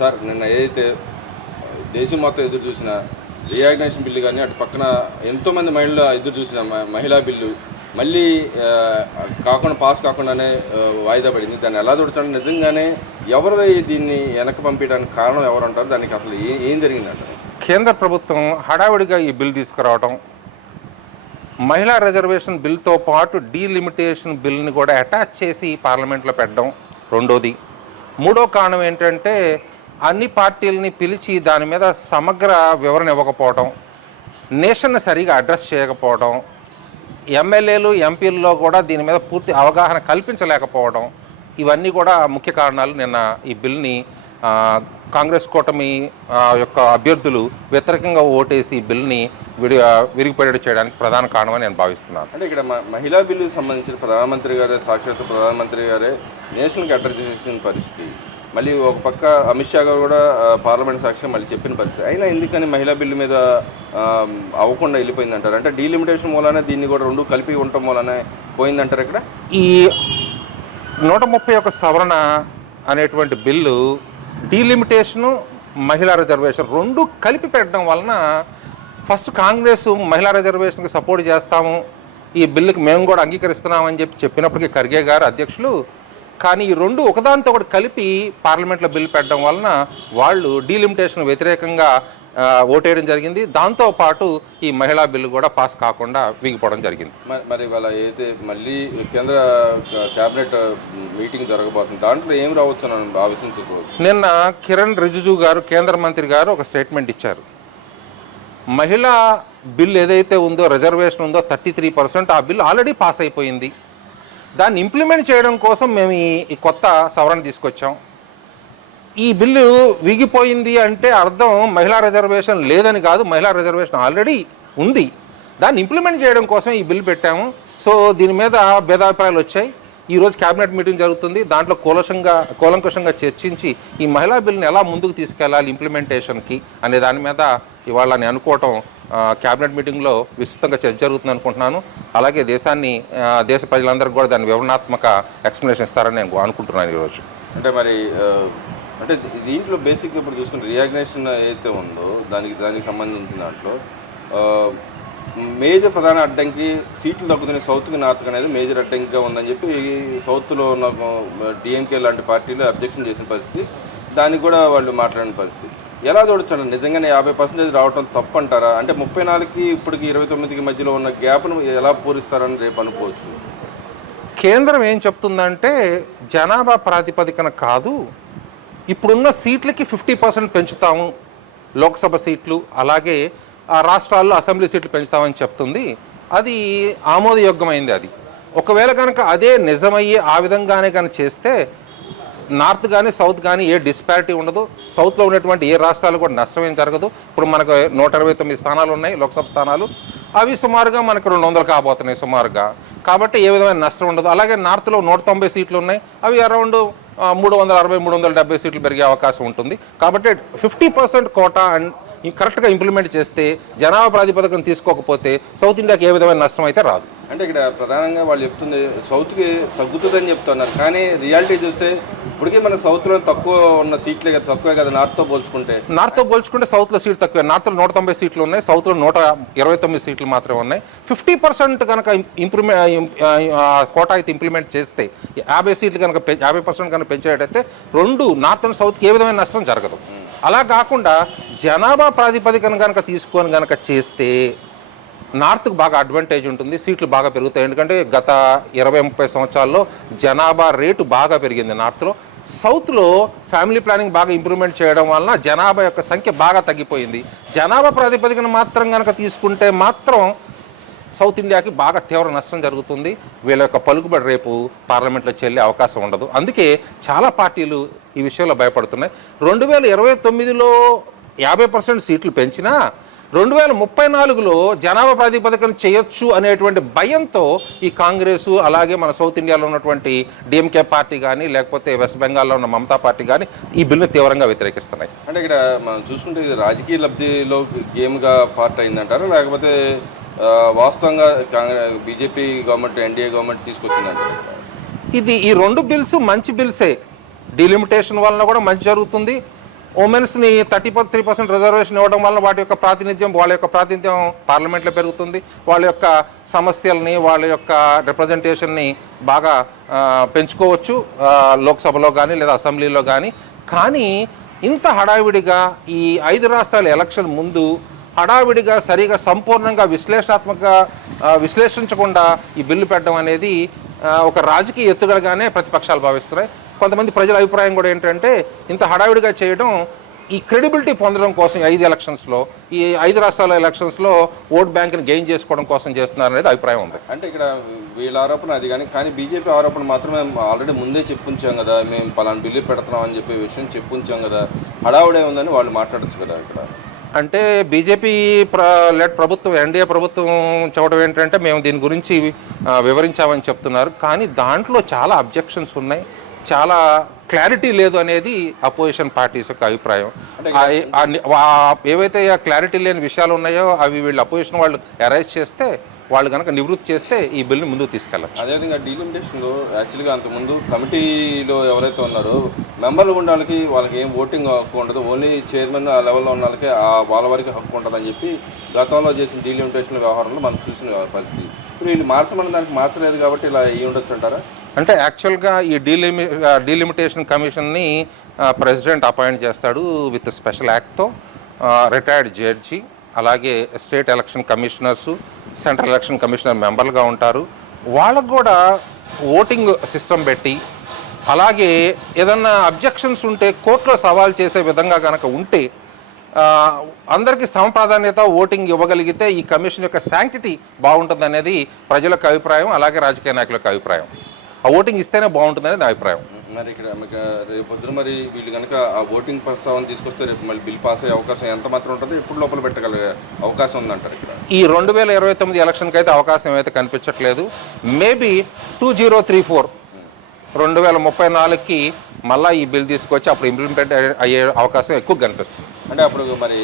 Sir నిన్న ఏదైతే దేశం మొత్తం ఎదురు చూసిన రీఆర్గనైజేషన్ బిల్లు కానీ అటు పక్కన ఎంతోమంది మహిళలు ఎదురు చూసిన మహిళా బిల్లు మళ్ళీ కాకుండా పాస్ కాకుండానే వాయిదా పడింది. దాన్ని ఎలా చూడతాడు? నిజంగానే ఎవరు దీన్ని వెనక పంపించడానికి కారణం ఎవరు అంటారు? దానికి అసలు ఏం జరిగిందంటారు? కేంద్ర ప్రభుత్వం హడావిడిగా ఈ బిల్ తీసుకురావడం, మహిళా రిజర్వేషన్ బిల్తో పాటు డీలిమిటేషన్ బిల్ని కూడా అటాచ్ చేసి పార్లమెంట్లో పెట్టడం రెండోది. మూడో కారణం ఏంటంటే అన్ని పార్టీలని పిలిచి దాని మీద సమగ్ర వివరణ ఇవ్వకపోవడం, నేషన్ని సరిగా అడ్రస్ చేయకపోవడం, ఎమ్మెల్యేలు ఎంపీల్లో కూడా దీని మీద పూర్తి అవగాహన కల్పించలేకపోవడం, ఇవన్నీ కూడా ముఖ్య కారణాలు నిన్న ఈ బిల్ని కాంగ్రెస్ కూటమి యొక్క అభ్యర్థులు వ్యతిరేకంగా ఓటేసి ఈ బిల్ని విరిగిపడేట్టు చేయడానికి ప్రధాన కారణమని నేను భావిస్తున్నాను. అంటే ఇక్కడ మహిళా బిల్లుకు సంబంధించిన ప్రధానమంత్రి గారే, సాక్షాత్ ప్రధానమంత్రి గారే నేషనల్కి అడ్రస్ చేసిన పరిస్థితి, మళ్ళీ ఒక పక్క అమిత్ షా గారు కూడా పార్లమెంట్ సాక్షిగా మళ్ళీ చెప్పిన పరిస్థితి, అయినా ఎందుకని మహిళా బిల్లు మీద అవ్వకుండా వెళ్ళిపోయిందంటారు? అంటే డీలిమిటేషన్ మూలనే దీన్ని కూడా రెండు కలిపి ఉండటం మూలనే పోయిందంటారు. ఇక్కడ ఈ 131 సవరణ అనేటువంటి బిల్లు డీలిమిటేషను, మహిళా రిజర్వేషన్ రెండు కలిపి పెట్టడం వలన ఫస్ట్ కాంగ్రెస్ మహిళా రిజర్వేషన్కి సపోర్ట్ చేస్తాము, ఈ బిల్లుకి మేము కూడా అంగీకరిస్తున్నామని చెప్పినప్పటికీ ఖర్గే గారు అధ్యక్షులు, కానీ ఈ రెండు ఒకదానితో ఒకటి కలిపి పార్లమెంట్లో బిల్లు పెట్టడం వలన వాళ్ళు డీలిమిటేషన్ వ్యతిరేకంగా ఓటేయడం జరిగింది. దాంతోపాటు ఈ మహిళా బిల్లు కూడా పాస్ కాకుండా వీగిపోవడం జరిగింది. మరి ఇవాళ అయితే మళ్ళీ కేంద్ర క్యాబినెట్ మీటింగ్ జరగబోతుంది, దాంట్లో ఏం రావచ్చు అని ఆలోచించవచ్చు. నిన్న కిరణ్ రిజిజు గారు, కేంద్ర మంత్రి గారు ఒక స్టేట్మెంట్ ఇచ్చారు. మహిళా బిల్ ఏదైతే ఉందో, రిజర్వేషన్ ఉందో 33%, ఆ బిల్లు ఆల్రెడీ పాస్ అయిపోయింది. దాన్ని ఇంప్లిమెంట్ చేయడం కోసం మేము ఈ కొత్త సవరణ తీసుకొచ్చాం. ఈ బిల్లు వీగిపోయింది అంటే అర్థం మహిళా రిజర్వేషన్ లేదని కాదు, మహిళా రిజర్వేషన్ ఆల్రెడీ ఉంది. దాన్ని ఇంప్లిమెంట్ చేయడం కోసం ఈ బిల్లు పెట్టాము. సో దీని మీద భేదాభిప్రాయాలు వచ్చాయి. ఈరోజు క్యాబినెట్ మీటింగ్ జరుగుతుంది, దాంట్లో కూలంకషంగా చర్చించి ఈ మహిళా బిల్లుని ఎలా ముందుకు తీసుకెళ్ళాలి ఇంప్లిమెంటేషన్కి అనే దాని మీద ఇవాళ నేను అనుకోవటం క్యాబినెట్ మీటింగ్లో విస్తృతంగా చర్చ జరుగుతుంది అనుకుంటున్నాను. అలాగే దేశ ప్రజలందరికీ కూడా దాని వివరణాత్మక ఎక్స్ప్లెనేషన్ ఇస్తారని నేను అనుకుంటున్నాను ఈరోజు. అంటే మరి అంటే దీంట్లో బేసిక్గా ఇప్పుడు చూసుకుంటే రీఆర్గనైజేషన్ ఏదైతే ఉందో దానికి సంబంధించిన దాంట్లో మేజర్ ప్రధాన అడ్డంకి సీట్లు తగ్గుతున్నాయి సౌత్కి నార్త్కి అనేది మేజర్ అడ్డంకిగా ఉందని చెప్పి సౌత్లో ఉన్న డిఎంకే లాంటి పార్టీలు అబ్జెక్షన్ చేసిన పరిస్థితి, దానికి కూడా వాళ్ళు మాట్లాడిన పరిస్థితి. ఎలా చూడొచ్చు? నిజంగానే 50% రావటం తప్పు అంటారా? అంటే 34కి ఇప్పటికి 29కి మధ్యలో ఉన్న గ్యాప్ను ఎలా పూరిస్తారని రేపు అనుకోవచ్చు. కేంద్రం ఏం చెప్తుందంటే జనాభా ప్రాతిపదికన కాదు, ఇప్పుడున్న సీట్లకి 50% పెంచుతాము, లోక్సభ సీట్లు అలాగే రాష్ట్రాల్లో అసెంబ్లీ సీట్లు పెంచుతామని చెప్తుంది. అది ఆమోదయోగ్యమైంది. అది ఒకవేళ కనుక అదే నిజమయ్యి ఆ విధంగానే కనుక చేస్తే నార్త్ కానీ సౌత్ కానీ ఏ డిస్పారిటీ ఉండదు, సౌత్లో ఉన్నటువంటి ఏ రాష్ట్రాలు కూడా నష్టం ఏం జరగదు. ఇప్పుడు మనకు 129 స్థానాలు ఉన్నాయి లోక్సభ స్థానాలు, అవి సుమారుగా మనకు 200 కాబోతున్నాయి సుమారుగా, కాబట్టి ఏ విధమైన నష్టం ఉండదు. అలాగే నార్త్లో 190 సీట్లు ఉన్నాయి, అవి అరౌండ్ 360-370 సీట్లు పెరిగే అవకాశం ఉంటుంది. కాబట్టి 50% కోటా కరెక్ట్గా ఇంప్లిమెంట్ చేస్తే, జనాభా ప్రాతిపదికను తీసుకోకపోతే సౌత్ ఇండియాకి ఏ విధమైన నష్టం అయితే రాదు. అంటే ఇక్కడ ప్రధానంగా వాళ్ళు చెప్తుంది సౌత్కి తగ్గుతుందని చెప్తున్నారు, కానీ రియాలిటీ చూస్తే ఇప్పటికీ మన సౌత్లో తక్కువ ఉన్న సీట్లే కదా, తక్కువే కదా నార్త్తో పోల్చుకుంటే సౌత్లో సీట్లు తక్కువే. నార్త్లో 190 సీట్లు ఉన్నాయి, సౌత్లో 129 సీట్లు మాత్రమే ఉన్నాయి. 50% కనుక కోటా అయితే ఇంప్లిమెంట్ చేస్తే, 50 సీట్లు కనుక 50% కనుక పెంచేటైతే రెండు నార్త్ అండ్ సౌత్కి ఏ విధమైన నష్టం జరగదు. అలా కాకుండా జనాభా ప్రాతిపదికన కనుక తీసుకొని కనుక చేస్తే నార్త్కు బాగా అడ్వాంటేజ్ ఉంటుంది, సీట్లు బాగా పెరుగుతాయి. ఎందుకంటే గత 20-30 సంవత్సరాల్లో జనాభా రేటు బాగా పెరిగింది నార్త్లో. సౌత్లో ఫ్యామిలీ ప్లానింగ్ బాగా ఇంప్రూవ్మెంట్ చేయడం వలన జనాభా యొక్క సంఖ్య బాగా తగ్గిపోయింది. జనాభా ప్రాతిపదికన మాత్రం కనుక తీసుకుంటే మాత్రం సౌత్ ఇండియాకి బాగా తీవ్ర నష్టం జరుగుతుంది. వీళ్ళ యొక్క పలుకుబడి రేపు పార్లమెంట్లో చెల్లే అవకాశం ఉండదు. అందుకే చాలా పార్టీలు ఈ విషయంలో భయపడుతున్నాయి. 2029లో 50% సీట్లు పెంచినా 2034లో జనాభా ప్రాతిపదికన చేయొచ్చు అనేటువంటి భయంతో ఈ కాంగ్రెస్ అలాగే మన సౌత్ ఇండియాలో ఉన్నటువంటి డిఎంకే పార్టీ కానీ లేకపోతే వెస్ట్ బెంగాల్లో ఉన్న మమతా పార్టీ కానీ ఈ బిల్లును తీవ్రంగా వ్యతిరేకిస్తున్నాయి. అంటే ఇక్కడ మనం చూసుకుంటే ఇది రాజకీయ లబ్ధిలో గేమ్గా పార్ట్ అయిందంటారు, లేకపోతే వాస్తవంగా బీజేపీ గవర్నమెంట్ ఎన్డీఏ గవర్నమెంట్ తీసుకొచ్చిందంటారు? ఈ రెండు బిల్స్ మంచి బిల్సే. డీలిమిటేషన్ వలన కూడా మంచి జరుగుతుంది, ఉమెన్స్ని 33% రిజర్వేషన్ ఇవ్వడం వల్ల వాళ్ళ యొక్క ప్రాతినిధ్యం పార్లమెంట్లో పెరుగుతుంది. వాళ్ళ యొక్క సమస్యల్ని, వాళ్ళ యొక్క రిప్రజెంటేషన్ని బాగా పెంచుకోవచ్చు లోక్సభలో కానీ లేదా అసెంబ్లీలో కానీ ఇంత హడావిడిగా ఈ 5 రాష్ట్రాల ఎలక్షన్ ముందు హడావిడిగా సరిగా సంపూర్ణంగా విశ్లేషించకుండా ఈ బిల్లు పెట్టడం అనేది ఒక రాజకీయ ఎత్తుగడగానే ప్రతిపక్షాలు భావిస్తున్నాయి. కొంతమంది ప్రజల అభిప్రాయం కూడా ఏంటంటే ఇంత హడావిడిగా చేయడం ఈ క్రెడిబిలిటీ పొందడం కోసం 5 ఎలక్షన్స్లో, ఈ 5 రాష్ట్రాల ఎలక్షన్స్లో ఓట్ బ్యాంక్ని గెయిన్ చేసుకోవడం కోసం చేస్తున్నారనేది అభిప్రాయం ఉంది. అంటే ఇక్కడ వీళ్ళ ఆరోపణ అది కానీ బీజేపీ ఆరోపణ మాత్రం మేము ఆల్రెడీ ముందే చెప్పుంచాం కదా, మేము పలానా బిల్లు పెడుతున్నాం అని చెప్పే విషయం చెప్పుంచాం కదా, హడావుడే ఉందని వాళ్ళు మాట్లాడచ్చు కదా ఇక్కడ. అంటే బీజేపీ లెడ్ ప్రభుత్వం, ఎన్డీఏ ప్రభుత్వం చెప్పడం ఏంటంటే మేము దీని గురించి వివరించామని చెప్తున్నారు. కానీ దాంట్లో చాలా అబ్జెక్షన్స్ ఉన్నాయి, చాలా క్లారిటీ లేదు అనేది అపోజిషన్ పార్టీస్ యొక్క అభిప్రాయం. ఏవైతే క్లారిటీ లేని విషయాలు ఉన్నాయో అవి వీళ్ళు అపోజిషన్ వాళ్ళు అరైజ్ చేస్తే, వాళ్ళు కనుక నివృత్తి చేస్తే ఈ బిల్ని ముందుకు తీసుకెళ్ళచ్చు. అదేవిధంగా డీలిమిటేషన్లో యాక్చువల్గా అంతకుముందు కమిటీలో ఎవరైతే ఉన్నారో మెంబర్లు ఉన్న వాళ్ళకి ఏం ఓటింగ్ హక్కు ఉండదు, ఓన్లీ చైర్మన్ ఆ లెవెల్లో ఉన్న వాళ్ళకి వాళ్ళ వరకు హక్కు ఉంటుందని చెప్పి గతంలో చేసిన డీలిమిటేషన్ వ్యవహారంలో మనం చూసిన పరిస్థితి. ఇప్పుడు వీళ్ళు మార్చమని దానికి మార్చలేదు కాబట్టి ఇలా అయ్యి ఉండొచ్చు అంటారా? అంటే యాక్చువల్గా ఈ డీలిమిటేషన్ కమిషన్ని ప్రెసిడెంట్ అపాయింట్ చేస్తాడు విత్ స్పెషల్ యాక్ట్తో. రిటైర్డ్ జడ్జి, అలాగే state election commissioners, central election commissioner మెంబర్లుగా ఉంటారు. వాళ్ళకు కూడా ఓటింగ్ సిస్టమ్ పెట్టి, అలాగే ఏదన్నా అబ్జెక్షన్స్ ఉంటే కోర్టులో సవాల్ చేసే విధంగా కనుక ఉంటే అందరికీ సమప్రాధాన్యత ఓటింగ్ ఇవ్వగలిగితే ఈ కమిషన్ యొక్క శాంక్టిటీ బాగుంటుంది అనేది ప్రజలకు అభిప్రాయం, అలాగే రాజకీయ నాయకులకు అభిప్రాయం. ఆ ఓటింగ్ ఇస్తేనే బాగుంటుందని నా అభిప్రాయం. మరి ఇక్కడ రేపు పొద్దున మరి వీళ్ళు కనుక ఆ ఓటింగ్ ప్రస్తావన తీసుకొస్తే రేపు మళ్ళీ బిల్ పాస్ అయ్యే అవకాశం ఎంత మాత్రం ఉంటుంది, ఎప్పుడు లోపల పెట్టగలిగే అవకాశం ఉందంటారు ఇక్కడ? ఈ 2029 ఎలక్షన్కి అయితే అవకాశం అయితే కనిపించట్లేదు. మేబీ 2034 2034కి మళ్ళీ ఈ బిల్ తీసుకొచ్చి అప్పుడు ఇంప్లిమెంట్ అయ్యే అవకాశం ఎక్కువ కనిపిస్తుంది. అంటే అప్పుడు మరి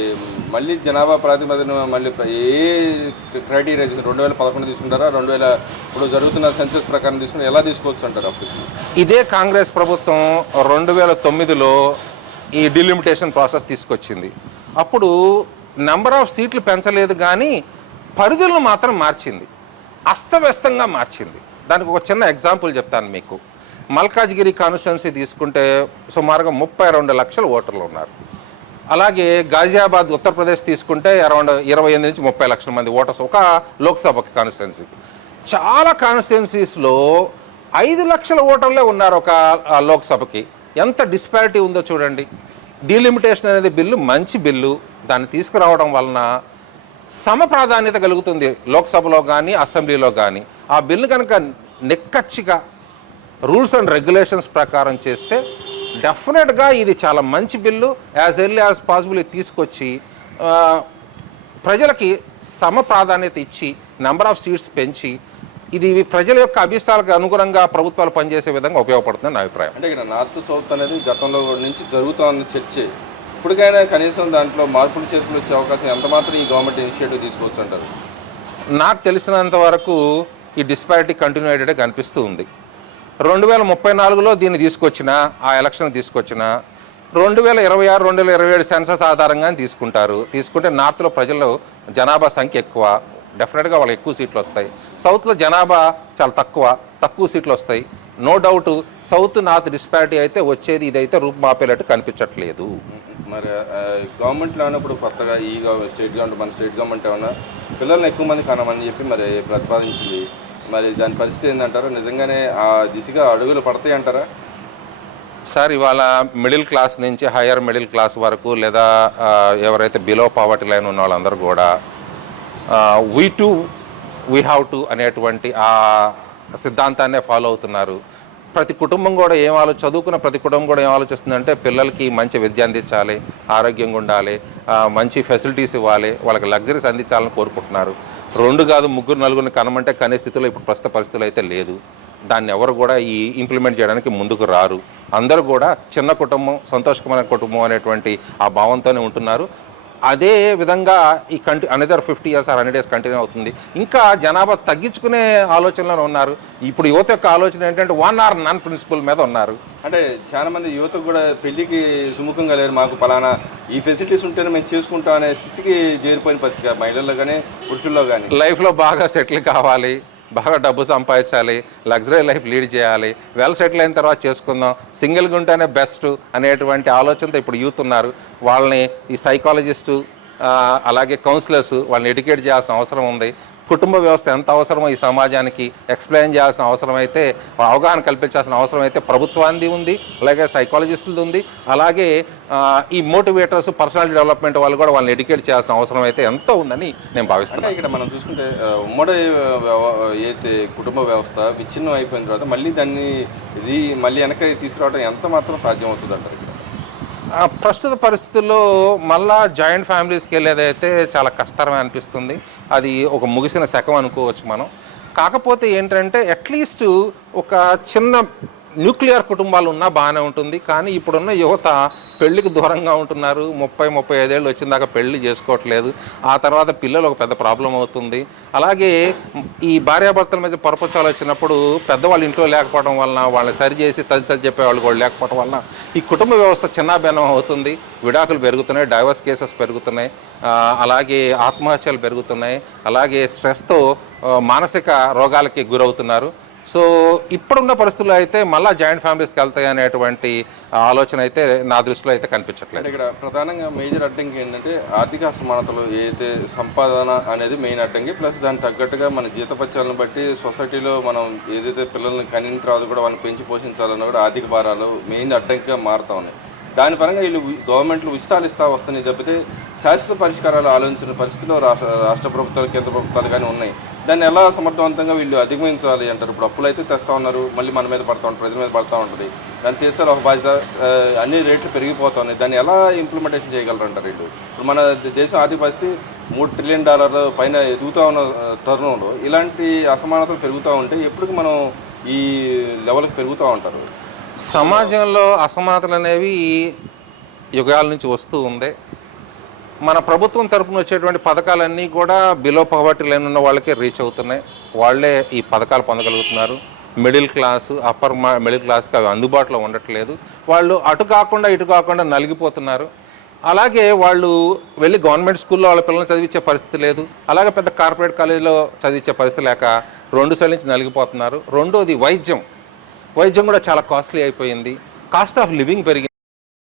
మళ్ళీ జనాభా ప్రాతిపదికన మళ్ళీ ఏ క్రైటీరియా 2011 తీసుకుంటారా, ఇప్పుడు జరుగుతున్న సెన్సస్ ప్రకారం తీసుకుని ఎలా తీసుకోవచ్చు అంటారు? అప్పుడు ఇదే కాంగ్రెస్ ప్రభుత్వం 2009లో ఈ డిలిమిటేషన్ ప్రాసెస్ తీసుకొచ్చింది. అప్పుడు నెంబర్ ఆఫ్ సీట్లు పెంచలేదు కానీ పరిధులను మాత్రం మార్చింది, అస్తవ్యస్తంగా మార్చింది. దానికి ఒక చిన్న ఎగ్జాంపుల్ చెప్తాను మీకు. మల్కాజ్గిరి కాన్స్టిట్యున్సీ తీసుకుంటే సుమారుగా 32 లక్షల ఓటర్లు ఉన్నారు. అలాగే గాజియాబాద్ ఉత్తరప్రదేశ్ తీసుకుంటే అరౌండ్ 28 నుంచి 30 లక్షల మంది ఓటర్స్ ఒక లోక్సభకి కాన్స్టిట్యున్సీకి. చాలా కాన్స్టిట్యున్సీస్లో 5 లక్షల ఓటర్లే ఉన్నారు ఒక లోక్సభకి. ఎంత డిస్పారిటీ ఉందో చూడండి. డీలిమిటేషన్ అనేది బిల్లు మంచి బిల్లు, దాన్ని తీసుకురావడం వలన సమప్రాధాన్యత కలుగుతుంది లోక్సభలో కానీ అసెంబ్లీలో కానీ. ఆ బిల్లు కనుక నిక్కచ్చిగా రూల్స్ అండ్ రెగ్యులేషన్స్ ప్రకారం చేస్తే డెఫినెట్గా ఇది చాలా మంచి bill. As early as possible ఇది తీసుకొచ్చి ప్రజలకి సమ ప్రాధాన్యత ఇచ్చి నెంబర్ ఆఫ్ సీట్స్ పెంచి ఇది ప్రజల యొక్క అభిష్టాలకు అనుగుణంగా ప్రభుత్వాలు పనిచేసే విధంగా ఉపయోగపడుతుందని నా అభిప్రాయం. అంటే ఇక్కడ నార్త్ సౌత్ అనేది గతంలో నుంచి జరుగుతున్న చర్చ, ఇప్పటికైనా కనీసం దాంట్లో మార్పులు చేర్పులు వచ్చే అవకాశం ఎంత మాత్రం ఈ గవర్నమెంట్ ఇనిషియేటివ్ తీసుకోవచ్చు అంటారు? నాకు తెలిసినంత వరకు ఈ డిస్పారిటీ కంటిన్యూ అయ్యేటే కనిపిస్తూ ఉంది. 2034లో దీన్ని తీసుకొచ్చిన, ఆ ఎలక్షన్ తీసుకొచ్చిన 2026 2027 సెన్సస్ ఆధారంగా తీసుకుంటే నార్త్లో ప్రజలు జనాభా సంఖ్య ఎక్కువ, డెఫినెట్గా వాళ్ళకి ఎక్కువ సీట్లు వస్తాయి. సౌత్లో జనాభా చాలా తక్కువ సీట్లు వస్తాయి. No doubt south north disparity అయితే వచ్చేది, ఇదైతే రూపుమాపేటట్టు కనిపించట్లేదు. మరి గవర్నమెంట్లో ఉన్నప్పుడు కొత్తగా ఈ స్టేట్ గవర్నమెంట్, మన స్టేట్ గవర్నమెంట్ ఏమన్నా పిల్లల్ని ఎక్కువ మంది కనమని చెప్పి మరి ప్రతిపాదించింది. మరి దాని పరిస్థితి ఏంటంటారు? నిజంగానే ఆ దిశగా అడుగులు పడతాయి అంటారా? సార్, ఇవాళ మిడిల్ క్లాస్ నుంచి హయ్యర్ మిడిల్ క్లాస్ వరకు, లేదా ఎవరైతే బిలో పావర్టీ లైన్ ఉన్న వాళ్ళందరూ కూడా వీ హ్యావ్ టు అనేటువంటి ఆ సిద్ధాంతాన్నే ఫాలో అవుతున్నారు. ప్రతి కుటుంబం కూడా చదువుకున్న ప్రతి కుటుంబం కూడా ఏం ఆలోచిస్తుందంటే పిల్లలకి మంచి విద్య అందించాలి, ఆరోగ్యంగా ఉండాలి, మంచి ఫెసిలిటీస్ ఇవ్వాలి, వాళ్ళకి లగ్జరీస్ అందించాలని కోరుకుంటున్నారు. 2 కాదు 3 4 కనమంటే కనే స్థితిలో ఇప్పుడు ప్రస్తుత పరిస్థితులు అయితే లేదు. దాన్ని ఎవరు కూడా ఈ ఇంప్లిమెంట్ చేయడానికి ముందుకు రారు. అందరూ కూడా చిన్న కుటుంబం, సంతోషకరమైన కుటుంబం అనేటువంటి ఆ భావంతోనే ఉంటున్నారు. అదే విధంగా ఈ another 50 years or 100 years continue అవుతుంది. ఇంకా జనాభా తగ్గించుకునే ఆలోచనలో ఉన్నారు. ఇప్పుడు యువత యొక్క ఆలోచన ఏంటంటే 1 or none ప్రిన్సిపల్ మీద ఉన్నారు. అంటే చాలా మంది యువతకు కూడా పెళ్లికి సుముఖంగా లేరు, మాకు పలానా ఈ ఫెసిలిటీస్ ఉంటేనే మేము చేసుకుంటాం అనే స్థితికి చేరిపోయిన పరిస్థితి మహిళల్లో కానీ పురుషుల్లో కానీ. లైఫ్లో బాగా సెటిల్ కావాలి, బాగా డబ్బు సంపాదించాలి, లగ్జరీ లైఫ్ లీడ్ చేయాలి, వెల్ సెటిల్ అయిన తర్వాత చేసుకుందాం, సింగిల్గా ఉంటేనే బెస్ట్ అనేటువంటి ఆలోచనతో ఇప్పుడు యూత్ ఉన్నారు. వాళ్ళని ఈ సైకాలజిస్టు అలాగే కౌన్సిలర్స్ వాళ్ళని ఎడ్యుకేట్ చేయాల్సిన అవసరం ఉంది. కుటుంబ వ్యవస్థ ఎంత అవసరమో ఈ సమాజానికి ఎక్స్ప్లెయిన్ చేయాల్సిన అవసరం అయితే, అవగాహన కల్పించాల్సిన అవసరం అయితే ప్రభుత్వానికి ఉంది, అలాగే సైకాలజిస్టులది ఉంది, అలాగే ఈ మోటివేటర్స్ పర్సనాలిటీ డెవలప్మెంట్ వాళ్ళు కూడా వాళ్ళని ఎడ్యుకేట్ చేయాల్సిన అవసరం అయితే ఎంతో ఉందని నేను భావిస్తున్నాను. ఇక్కడ మనం చూసుకుంటే ఉమ్మడి అయితే కుటుంబ వ్యవస్థ విచ్ఛిన్నం అయిపోయిన తర్వాత మళ్ళీ దాన్ని మళ్ళీ వెనక్కి తీసుకురావడం ఎంత మాత్రం సాధ్యం అవుతుంది అంటారు? ఇక్కడ ప్రస్తుత పరిస్థితుల్లో మళ్ళా జాయింట్ ఫ్యామిలీస్కి వెళ్ళేదైతే చాలా కష్టమే అనిపిస్తుంది. అది ఒక ముగిసిన శకం అనుకోవచ్చు మనం. కాకపోతే ఏంటంటే అట్లీస్ట్ ఒక చిన్న న్యూక్లియర్ కుటుంబాలు ఉన్నా బాగానే ఉంటుంది. కానీ ఇప్పుడున్న యువత పెళ్లికి దూరంగా ఉంటున్నారు. 30-35 ఏళ్ళు వచ్చిన దాకా పెళ్లి చేసుకోవట్లేదు. ఆ తర్వాత పిల్లలు ఒక పెద్ద ప్రాబ్లం అవుతుంది. అలాగే ఈ భార్యాభర్తల మధ్య పొరపచ్చాలు వచ్చినప్పుడు పెద్దవాళ్ళు ఇంట్లో లేకపోవడం వలన, వాళ్ళని సరిచేసి సరి చెప్పేవాళ్ళు కూడా లేకపోవడం వలన ఈ కుటుంబ వ్యవస్థ చిన్నాభిన్నం అవుతుంది. విడాకులు పెరుగుతున్నాయి, డైవర్స్ కేసెస్ పెరుగుతున్నాయి, అలాగే ఆత్మహత్యలు పెరుగుతున్నాయి, అలాగే స్ట్రెస్తో మానసిక రోగాలకి గురవుతున్నారు. సో ఇప్పుడున్న పరిస్థితుల్లో అయితే మళ్ళీ జాయింట్ ఫ్యామిలీస్కి వెళ్తాయి అనేటువంటి ఆలోచన అయితే నా దృష్టిలో అయితే కనిపించట్లేదు. ఇక్కడ ప్రధానంగా మేజర్ అడ్డంకి ఏంటంటే ఆర్థిక అసమానతలు, ఏదైతే సంపాదన అనేది మెయిన్ అడ్డంకి, ప్లస్ దానికి తగ్గట్టుగా మన జీతపత్యాలను బట్టి సొసైటీలో మనం ఏదైతే పిల్లల్ని కనిన తర్వాత కూడా వాళ్ళని పెంచి పోషించాలన్నా కూడా ఆర్థిక భారాలు మెయిన్ అడ్డంకిగా మారుతూ ఉన్నాయి. దాని పరంగా వీళ్ళు గవర్నమెంట్లు ఉచితాలు ఇస్తా వస్తున్నాయి తప్పితే శాశ్వత పరిష్కారాలు ఆలోచించిన పరిస్థితిలో రాష్ట్ర ప్రభుత్వాలు, కేంద్ర ప్రభుత్వాలు కానీ ఉన్నాయి. దాన్ని ఎలా సమర్థవంతంగా వీళ్ళు అధిగమించాలి అంటారు? ఇప్పుడు అప్పులు అయితే తెస్తూ ఉన్నారు, మళ్ళీ మన మీద పడుతూ ఉంటారు, ప్రజల మీద పడుతూ ఉంటుంది. దాన్ని తీర్చాలి ఒక బాధ్యత. అన్ని రేట్లు పెరిగిపోతూ ఉన్నాయి. దాన్ని ఎలా ఇంప్లిమెంటేషన్ చేయగలరు అంటారు వీళ్ళు? ఇప్పుడు మన దేశం ఆర్థిక పరిస్థితి $3 ట్రిలియన్ పైన ఎదుగుతూ ఉన్న తరుణంలో ఇలాంటి అసమానతలు పెరుగుతూ ఉంటే ఎప్పటికి మనం ఈ లెవెల్కి పెరుగుతూ ఉంటారు? సమాజంలో అసమానతలు అనేవి యుగాల నుంచి వస్తూ ఉంది. మన ప్రభుత్వం తరపున వచ్చేటువంటి పథకాలన్నీ కూడా బిలో పవర్టీ లైన్ ఉన్న వాళ్ళకే రీచ్ అవుతున్నాయి. వాళ్ళే ఈ పథకాలు పొందగలుగుతున్నారు. మిడిల్ క్లాసు, అప్పర్ మిడిల్ క్లాస్కి అవి అందుబాటులో ఉండట్లేదు. వాళ్ళు అటు కాకుండా ఇటు కాకుండా నలిగిపోతున్నారు. అలాగే వాళ్ళు వెళ్ళి గవర్నమెంట్ స్కూల్లో వాళ్ళ పిల్లల్ని చదివించే పరిస్థితి లేదు. అలాగే పెద్ద కార్పొరేట్ కాలేజీలో చదివించే పరిస్థితి లేక 2 సైడ్ల నుంచి నలిగిపోతున్నారు. రెండోది వైద్యం కూడా చాలా కాస్ట్లీ అయిపోయింది. కాస్ట్ ఆఫ్ లివింగ్ పెరిగింది.